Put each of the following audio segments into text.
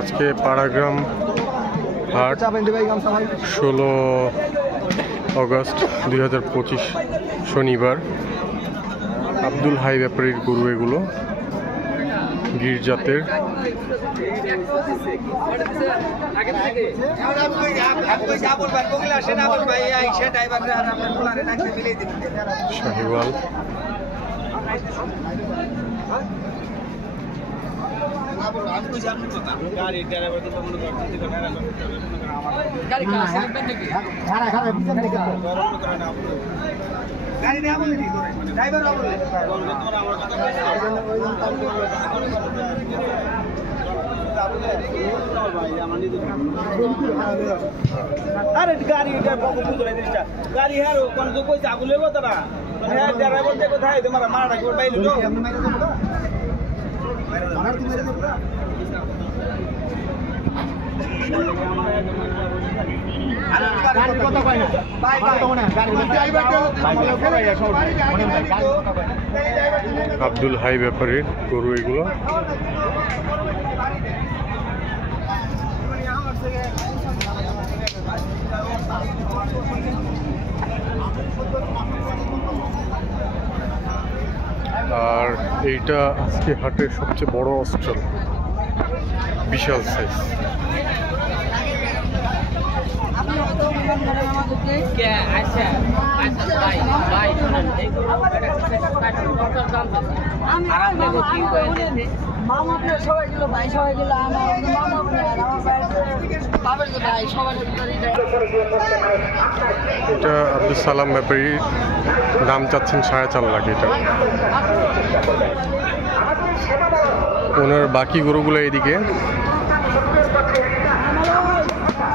আজকে পাড়াগ্রাম হাট 16 অগস্ট 2025 শনিবার। আব্দুল হাই ব্যাপারীর গরু এগুলো, গির জাতের। শাহিওয়াল अरे गाड़ी गाड़ी है कोई चाकू ले तारा ड्राइवर देखो था तुम्हारा मारा बैल আব্দুল হাই ব্যাপারীর গরু এগুলো। আর এইটা আজকে হাটের সবচেয়ে বড় অস্ট্রাল, বিশাল সাইজ। এটা আব্দুল সালাম ব্যাপারী, দাম চাচ্ছেন 4.5 লাখ। এটা ওনার বাকি গরুগুলো এদিকে।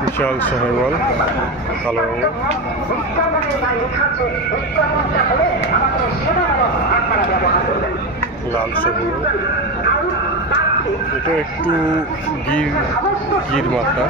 বিশাল শাহিওয়াল কালো রঙের, লাল শাহিওয়াল। এটা একটু গির মাথা।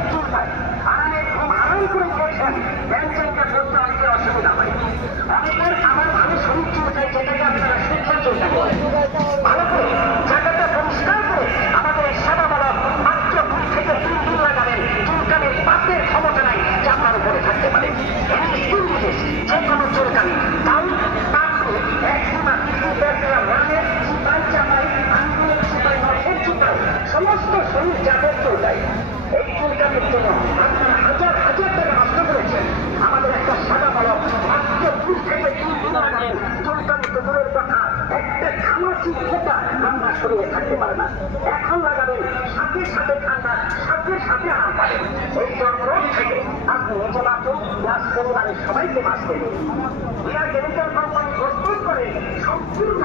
সমস্ত শরীর যাদের চুলকায়, এই চুলকানির জন্য আপনারা হাজার হাজার টাকা নষ্ট করেছেন। আমাদের একটা সাদা বালক মাত্র 2 থেকে 3 দিন আগে চুলকানি তো দূরের কথা, একটা ঘামাচি ফোঁটা আমরা শরীরে থাকতে পারে না। এখন লাগাবেন, সাথে সাথে ঠান্ডা, সাথে সাথে আরাম পাবেন। এই রোগ থেকে আপনি নিজে বাঁচুন, প্লাস পরিবারের সবাইকে বাঁচতে দিন। কেমিক্যাল কোম্পানি প্রস্তুত করে সম্পূর্ণ